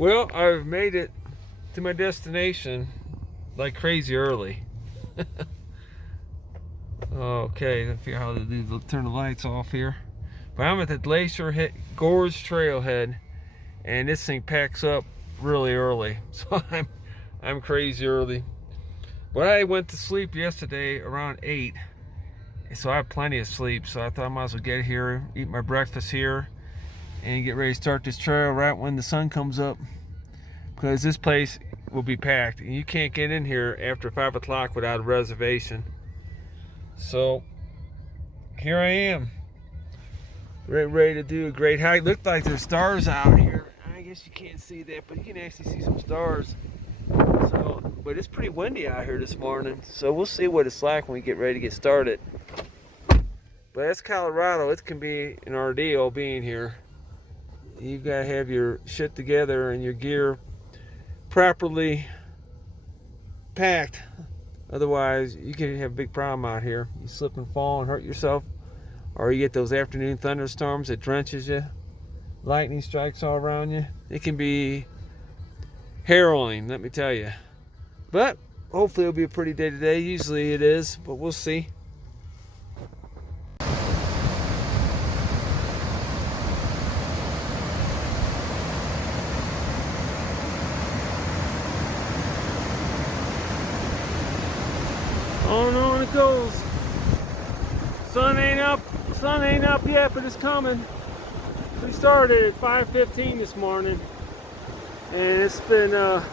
Well, I've made it to my destination like crazy early. Okay, let's figure out how to turn the lights off here. But I'm at the Glacier Gorge Trailhead, and this thing packs up really early, so I'm crazy early. But I went to sleep yesterday around 8, so I have plenty of sleep. So I thought I might as well get here, eat my breakfast here, and get ready to start this trail right when the sun comes up, because this place will be packed and you can't get in here after 5 o'clock without a reservation. So here I am, ready to do a great hike. Looked like there's stars out here. I guess you can't see that, but you can actually see some stars. So, but it's pretty windy out here this morning, so we'll see what it's like when we get ready to get started. But that's Colorado. It can be an ordeal being here. You've got to have your shit together and your gear properly packed. Otherwise, you can have a big problem out here. You slip and fall and hurt yourself, or you get those afternoon thunderstorms that drenches you, lightning strikes all around you. It can be harrowing, let me tell you. But hopefully it'll be a pretty day today. Usually it is, but we'll see. On and on it goes. Sun ain't up yet, but it's coming. We started at 5:15 this morning, and it's been a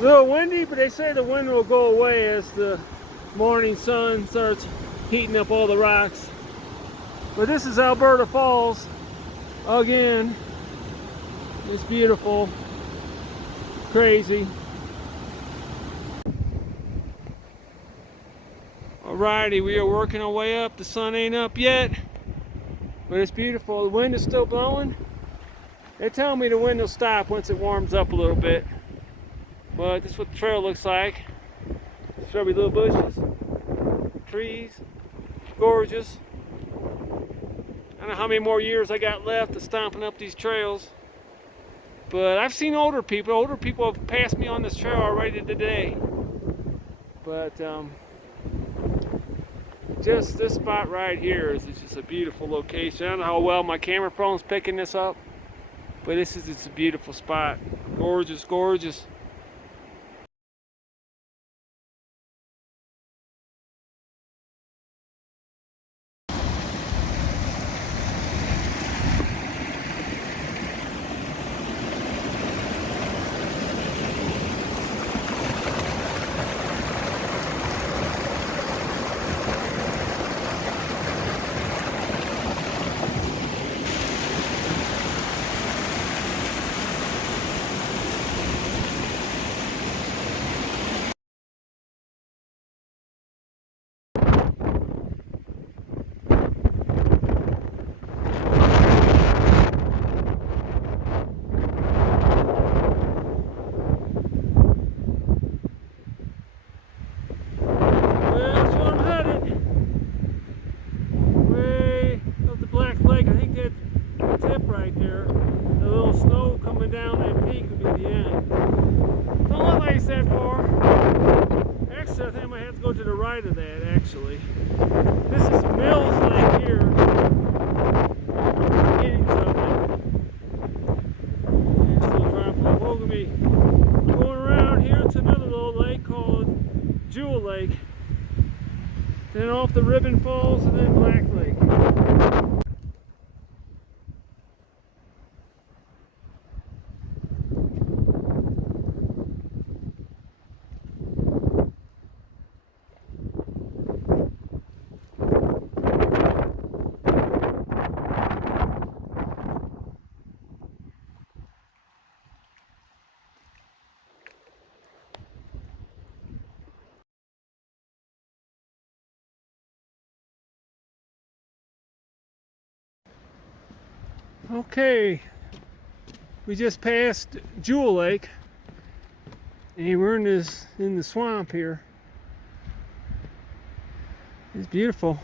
little windy, but they say the wind will go away as the morning sun starts heating up all the rocks. But this is Alberta Falls again. It's beautiful, crazy. Alrighty, we are working our way up. The sun ain't up yet, but it's beautiful. The wind is still blowing. They tell me the wind will stop once it warms up a little bit. But this is what the trail looks like. Shrubby little bushes, trees, gorgeous. I don't know how many more years I got left of stomping up these trails. But I've seen older people. Older people have passed me on this trail already today. But just this spot right here is just a beautiful location. I don't know how well my camera phone's picking this up, but it's a beautiful spot. Gorgeous, gorgeous. Right there, the little snow coming down that peak will be the end. Don't look like it's that far. Actually, I think I might have to go to the right of that. Actually, this is Mills Lake here. Beginnings of it. And still trying to pull over me. Going around here to another little lake called Jewel Lake. Then off the Ribbon Falls, and then Black Lake. Okay, we just passed Jewel Lake, and we're in the swamp here. It's beautiful.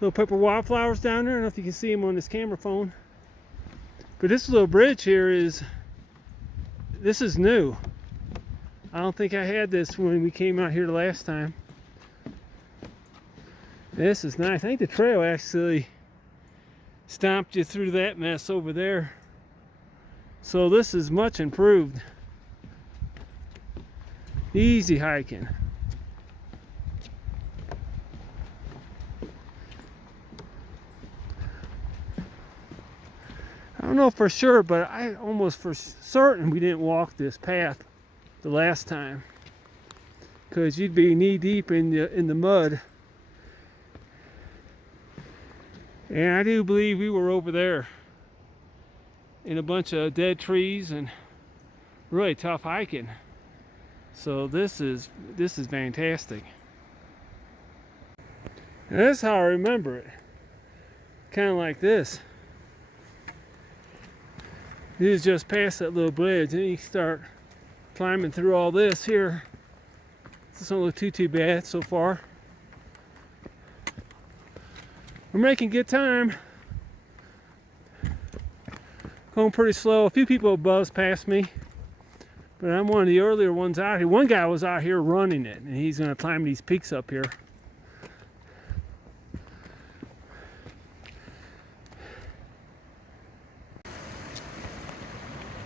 Little purple wildflowers down there. I don't know if you can see them on this camera phone. But this little bridge here is this is new. I don't think I had this when we came out here the last time. This is nice. I think the trail actually stomped you through that mess over there. So this is much improved. Easy hiking. I don't know for sure, but I almost for certain we didn't walk this path the last time, because you'd be knee deep in the mud. And I do believe we were over there in a bunch of dead trees and really tough hiking. So this is fantastic. And that's how I remember it. Kind of like this. You just pass that little bridge and you start climbing through all this here. This doesn't look too bad so far. We're making good time. Going pretty slow. A few people buzzed past me, but I'm one of the earlier ones out here. One guy was out here running it, and he's going to climb these peaks up here.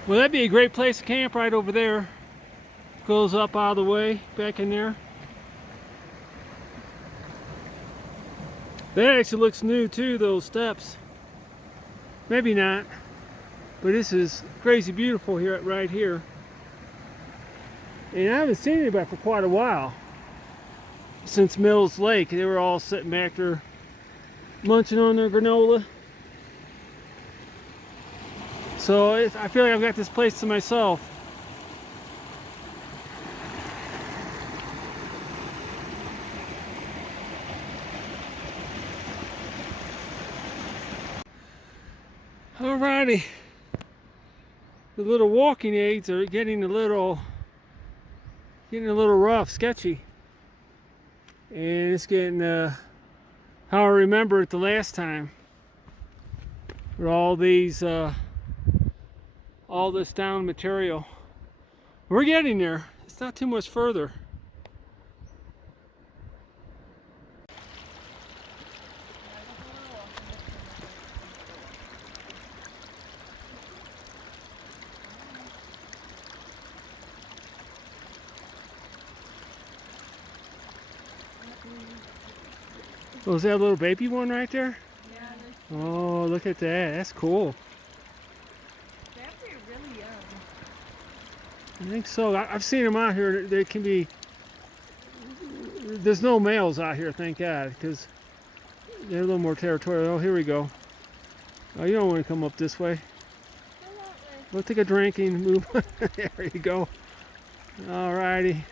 Well, that'd be a great place to camp right over there. Goes up out of the way, back in there. That actually looks new too, those steps. Maybe not, but this is crazy beautiful here, right here. And I haven't seen anybody for quite a while. Since Mills Lake, they were all sitting back there munching on their granola. So I feel like I've got this place to myself. Alrighty, the little walking aids are getting a little rough, sketchy, and it's getting how I remember it the last time. For all these all this down material. We're getting there. It's not too much further. Oh, is that a little baby one right there? Yeah. Oh, look at that. That's cool. They're actually really young. I think so. I've seen them out here. They can be... There's no males out here, thank God, because they're a little more territorial. Oh, here we go. Oh, you don't want to come up this way. We'll take a drink and move. There you go. Alrighty.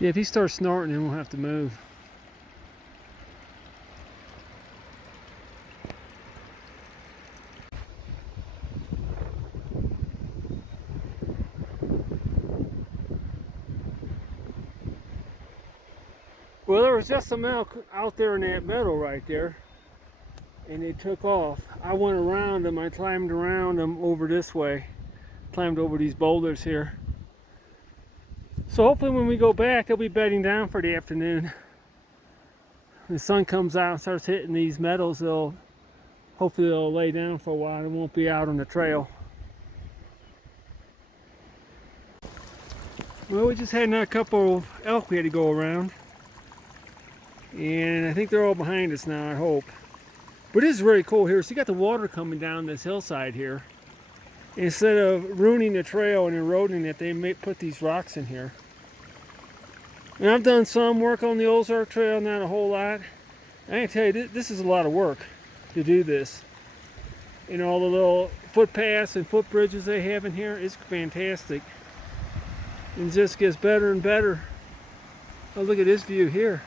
Yeah, if he starts snorting, then we'll have to move. Well, there was just some elk out there in that meadow right there, and they took off. I went around them. I climbed around them over this way, climbed over these boulders here. So hopefully when we go back, they'll be bedding down for the afternoon. When the sun comes out and starts hitting these meadows, hopefully they'll lay down for a while and won't be out on the trail. Well, we just had another couple of elk we had to go around. And I think they're all behind us now, I hope. But this is really cool here. So you got the water coming down this hillside here. Instead of ruining the trail and eroding it, they may put these rocks in here. And I've done some work on the Ozark Trail, not a whole lot. I can tell you, this is a lot of work to do this. You know, all the little footpaths and footbridges they have in here, it's fantastic. And it just gets better and better. Oh, look at this view here.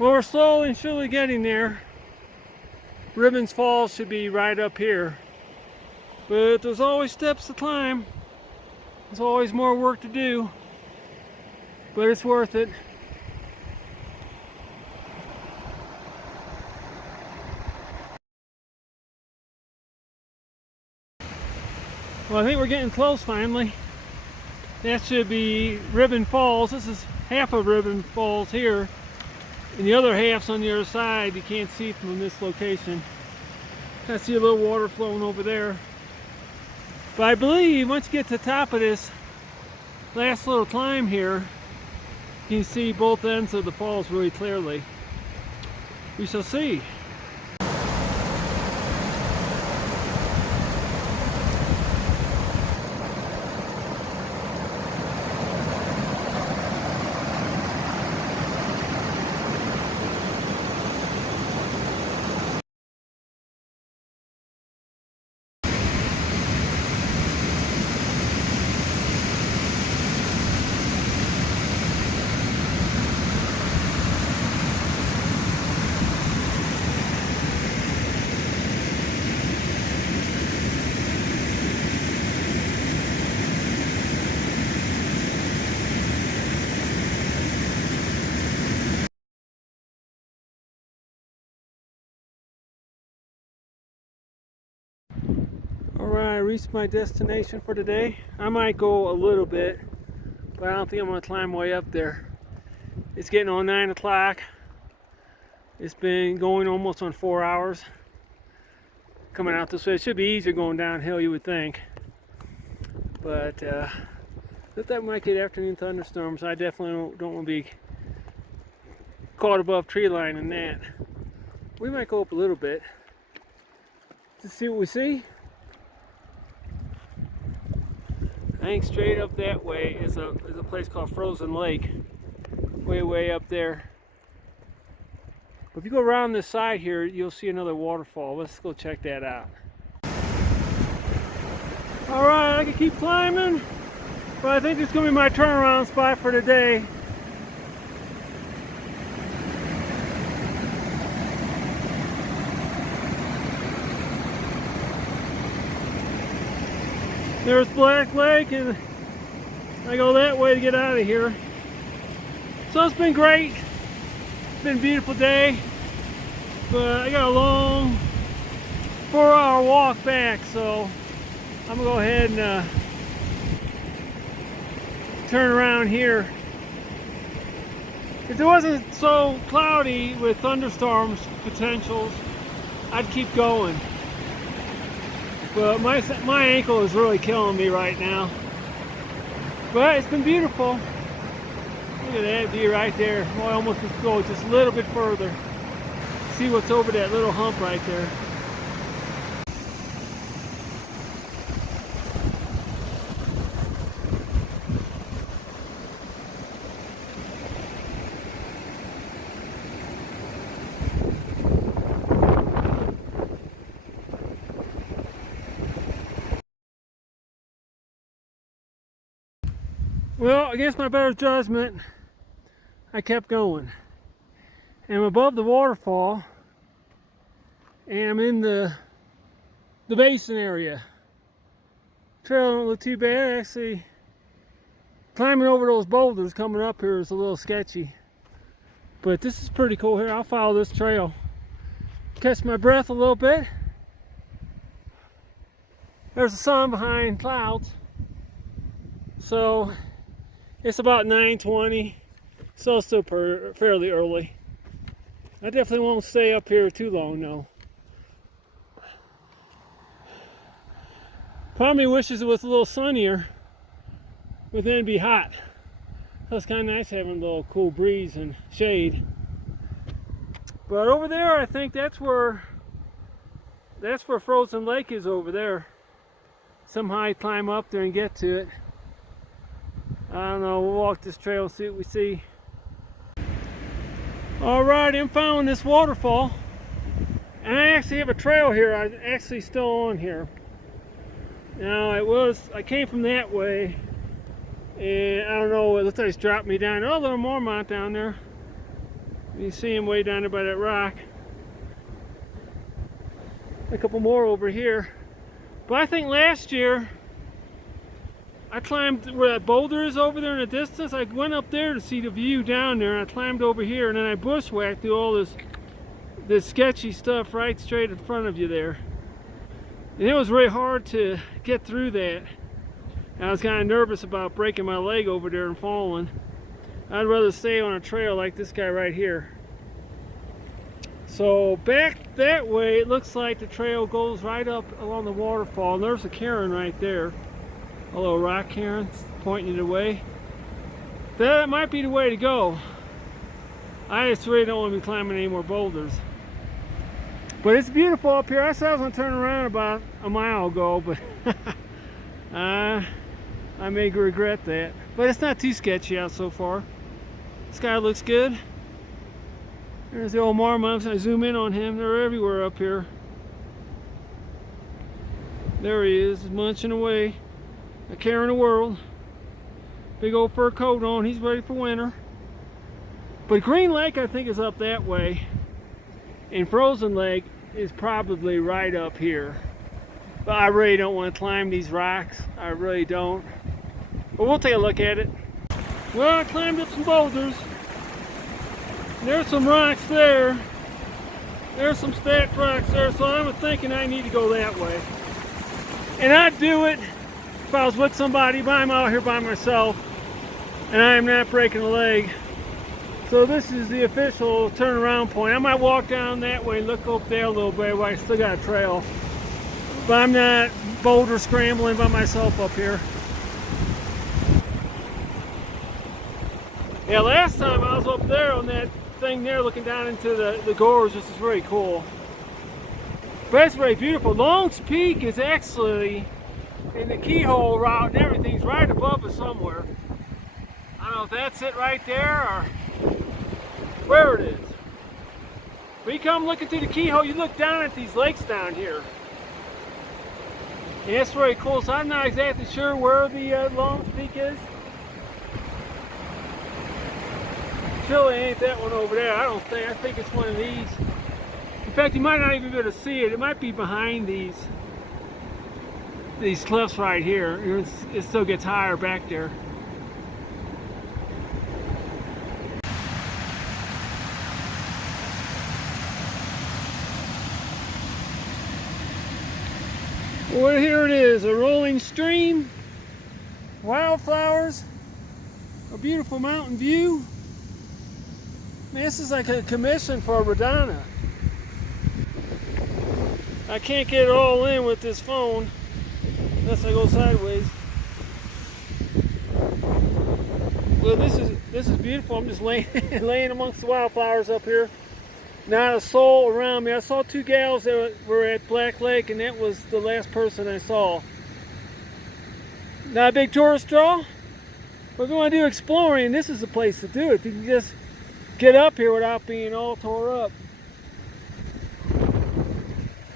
Well, we're slowly and surely getting there. Ribbons Falls should be right up here. But there's always steps to climb. There's always more work to do. But it's worth it. Well, I think we're getting close finally. That should be Ribbon Falls. This is half of Ribbon Falls here. And the other half's on the other side. You can't see from this location. I see a little water flowing over there. But I believe once you get to the top of this last little climb here, you can see both ends of the falls really clearly. We shall see. Alright, I reached my destination for today. I might go a little bit, but I don't think I'm going to climb way up there. It's getting on 9 o'clock. It's been going almost on 4 hours. Coming out this way, it should be easier going downhill, you would think. But looks like we might get afternoon thunderstorms. I definitely don't want to be caught above tree line in that. We might go up a little bit to see what we see. I think straight up that way is a place called Frozen Lake, way up there. But if you go around this side here, you'll see another waterfall. Let's go check that out. All right, I can keep climbing, but I think it's going to be my turnaround spot for today. There's Black Lake, and I go that way to get out of here. So it's been great. It's been a beautiful day, but I got a long 4-hour walk back, so I'm gonna go ahead and turn around here. If it wasn't so cloudy with thunderstorms potentials, I'd keep going. But my ankle is really killing me right now. But it's been beautiful. Look at that view right there. Oh, I almost could go just a little bit further. See what's over that little hump right there. Well, against my better judgment, I kept going. And I'm above the waterfall, and I'm in the basin area. Trail don't look too bad. Actually, climbing over those boulders coming up here is a little sketchy. But this is pretty cool here. I'll follow this trail. Catch my breath a little bit. There's the sun behind clouds. So it's about 9:20, so it's still fairly early. I definitely won't stay up here too long, though. Part of me wishes it was a little sunnier, but then it'd be hot. So it's kind of nice having a little cool breeze and shade. But over there, I think that's where Frozen Lake is over there. Somehow I climb up there and get to it. I don't know, we'll walk this trail and see what we see. Alright, I'm following this waterfall. And I actually have a trail here. I'm actually still on here. Now, I came from that way. And I don't know, it looks like it's dropped me down. Oh, a little more mount down there. You see him way down there by that rock. A couple more over here. But I think last year I climbed where that boulder is over there in the distance. I went up there to see the view down there, and I climbed over here, and then I bushwhacked through all this sketchy stuff right straight in front of you there. And it was really hard to get through that. I was kind of nervous about breaking my leg over there and falling. I'd rather stay on a trail like this guy right here. So back that way, it looks like the trail goes right up along the waterfall. And there's a cairn right there. A little rock cairn pointing you the way. That might be the way to go. I just really don't want to be climbing any more boulders. But it's beautiful up here. I said I was going to turn around about a mile ago, but I may regret that. But it's not too sketchy out so far. Sky looks good. There's the old marmots. I zoom in on him. They're everywhere up here. There he is, munching away. A care in the world. Big old fur coat on. He's ready for winter. But Green Lake, I think, is up that way. And Frozen Lake is probably right up here. But I really don't want to climb these rocks. I really don't. But we'll take a look at it. Well, I climbed up some boulders. There's some rocks there. There's some stacked rocks there. So I'm thinking I need to go that way. And I'd do it if I was with somebody, but I'm out here by myself. And I am not breaking a leg. So this is the official turnaround point. I might walk down that way and look up there a little bit while I still got a trail. But I'm not boulder scrambling by myself up here. Yeah, last time I was up there on that thing there looking down into the gorge. This is very cool. But it's very beautiful. Long's Peak is actually in the keyhole route and everything's right above us somewhere. I don't know if that's it right there or where it is. But you come looking through the keyhole, you look down at these lakes down here. And it's very cool. So I'm not exactly sure where the Long's Peak is. Surely ain't that one over there. I think it's one of these. In fact, you might not even be able to see it. It might be behind these cliffs right here. It still gets higher back there. Well, here it is, a rolling stream, wildflowers, a beautiful mountain view. Man, this is like a commission for a Radonna. I can't get it all in with this phone unless I go sideways. Well, this is beautiful. I'm just laying amongst the wildflowers up here. Not a soul around me. I saw two gals that were at Black Lake, and that was the last person I saw. Not a big tourist draw, but if you want to do exploring, this is the place to do it. If you can just get up here without being all tore up.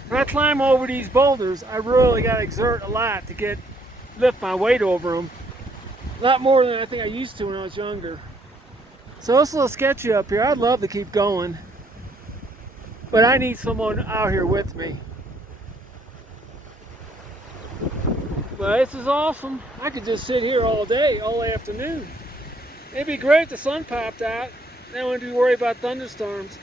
When I climb over these boulders, I really got to exert a lot to lift my weight over them. A lot more than I think I used to when I was younger. So it's a little sketchy up here. I'd love to keep going, but I need someone out here with me. But this is awesome. I could just sit here all day, all afternoon. It'd be great if the sun popped out. Then I wouldn't be worried about thunderstorms.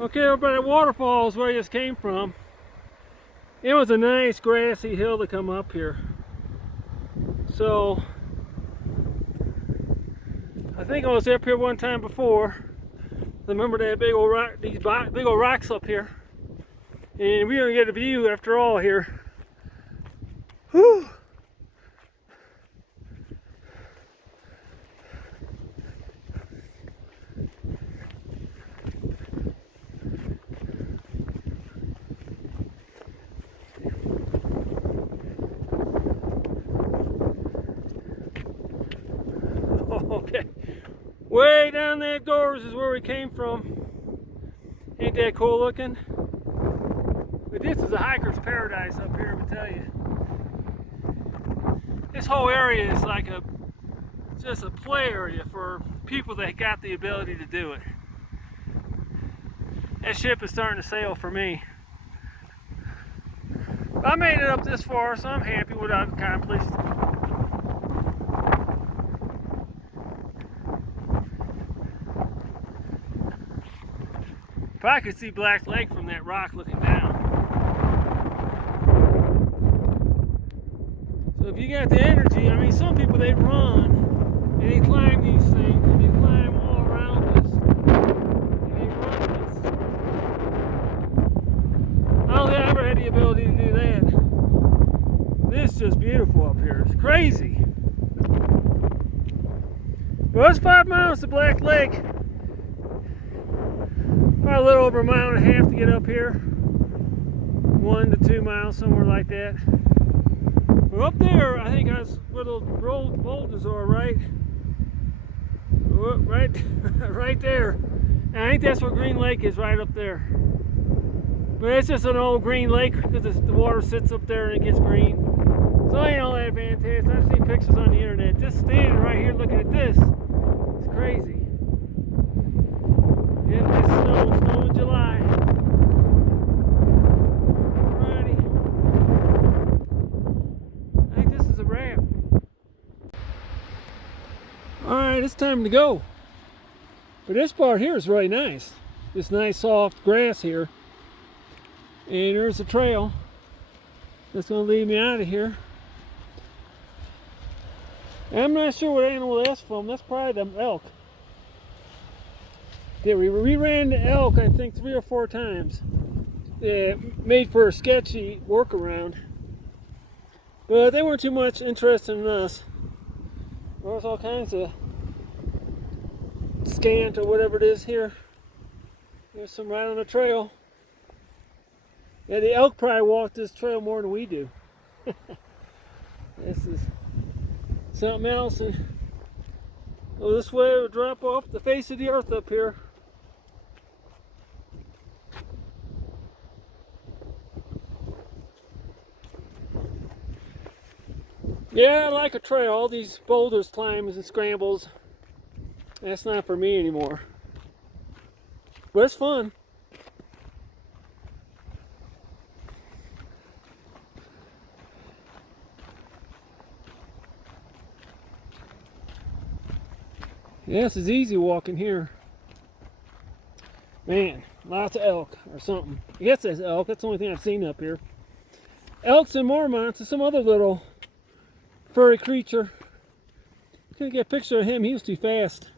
Okay, over by the waterfall is where I just came from. It was a nice grassy hill to come up here. So I think I was up here one time before. Remember that big old rock, these big old rocks up here, and we're gonna get a view after all here. Whew. Way down that gorge is where we came from. Ain't that cool looking? But this is a hiker's paradise up here, I tell you. This whole area is like just a play area for people that got the ability to do it. That ship is starting to sail for me. I made it up this far, so I'm happy with what I've accomplished. Probably could see Black Lake from that rock looking down. So if you got the energy, I mean, some people, they run and they climb these things and they climb all around this and they run this. I don't think I ever had the ability to do that. This is just beautiful up here. It's crazy. Well, it's 5 miles to Black Lake. Probably a little over a mile and a half to get up here. 1 to 2 miles, somewhere like that. But up there, I think that's where those boulders are, right? Right, right there. And I think that's where Green Lake is, right up there. But it's just an old green lake because the water sits up there and it gets green. So it ain't all that fantastic. I've seen pictures on the internet. Just standing right here looking at this, it's crazy. Yeah, it's snow in July. Alrighty. I think this is a wrap. Alright, it's time to go. But this part here is really nice. This nice soft grass here. And there's a trail that's going to lead me out of here. And I'm not sure what animal that's from. That's probably the elk. Yeah, we ran the elk, I think, 3 or 4 times. Yeah, made for a sketchy workaround. But they weren't too much interested in us. There was all kinds of scant or whatever it is here. There's some right on the trail. Yeah, the elk probably walk this trail more than we do. This is something else. And well, this way it would drop off the face of the earth up here. Yeah, I like a trail. All these boulders, climbs, and scrambles. That's not for me anymore. But it's fun. Yeah, this is easy walking here. Man, lots of elk or something. I guess that's elk. That's the only thing I've seen up here. Elks and marmots and some other little furry creature. Couldn't get a picture of him. He was too fast.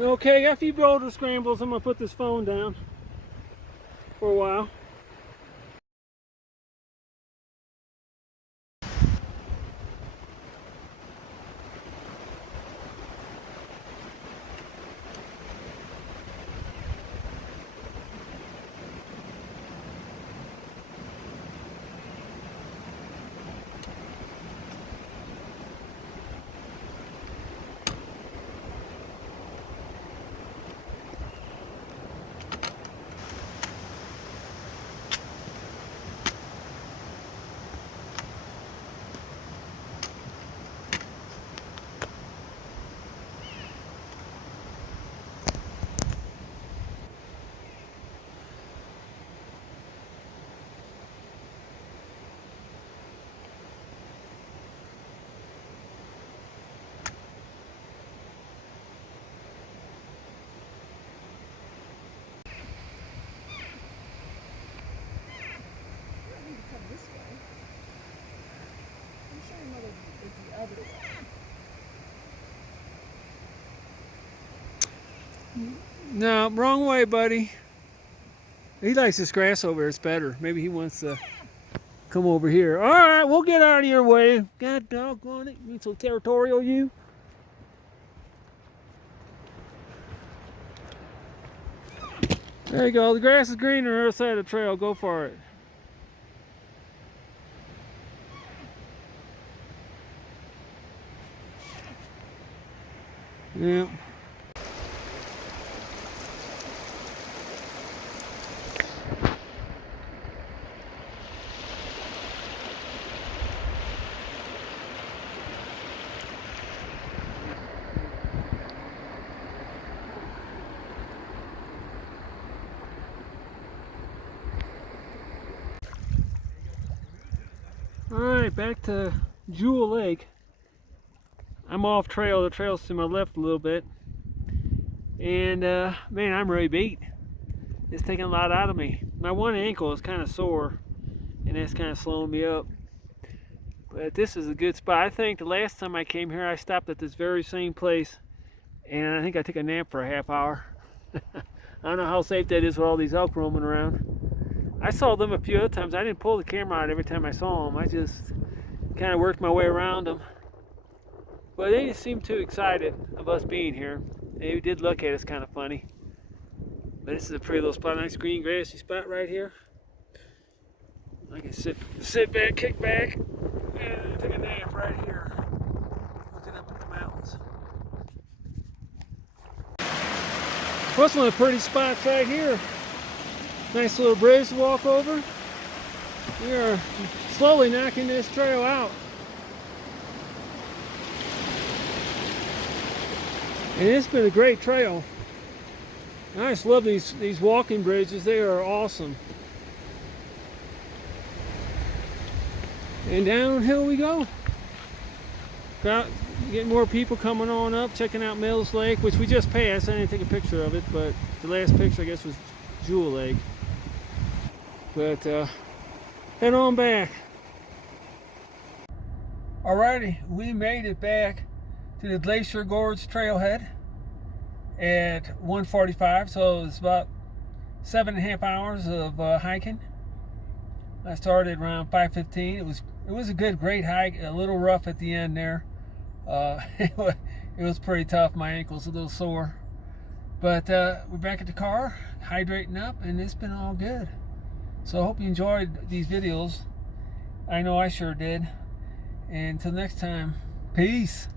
Okay, got a few boulder scrambles. I'm going to put this phone down for a while. No, wrong way, buddy. He likes this grass over here. It's better. Maybe he wants to come over here. All right, we'll get out of your way. God doggone it. You so territorial, you. There you go. The grass is greener on the other side of the trail. Go for it. Yeah. All right, back to Jewel Lake. I'm off trail. The trail's to my left a little bit. And man, I'm really beat. It's taking a lot out of me. My one ankle is kind of sore, and that's kind of slowing me up. But this is a good spot. I think the last time I came here, I stopped at this very same place, and I think I took a nap for a half hour. I don't know how safe that is with all these elk roaming around. I saw them a few other times. I didn't pull the camera out every time I saw them. I just kind of worked my way around them. But they didn't seem too excited of us being here. They did look at us kind of funny. But this is a pretty little spot, nice green grassy spot right here. I can sit back, kick back, and take a nap right here, looking up at the mountains. Plus one of the pretty spots right here. Nice little bridge to walk over. We are slowly knocking this trail out. And it's been a great trail. I just love these walking bridges. They are awesome. And downhill we go. Getting more people coming on up, checking out Mills Lake, which we just passed. I didn't take a picture of it, but the last picture I guess was Jewel Lake. But head on back. Alrighty, we made it back to the Glacier Gorge trailhead at 1:45, so it's about 7.5 hours of hiking. I started around 5:15. It was a great hike. A little rough at the end there. It was pretty tough. My ankle's a little sore, but we're back at the car, hydrating up, and it's been all good. So I hope you enjoyed these videos. I know I sure did. And until next time, peace.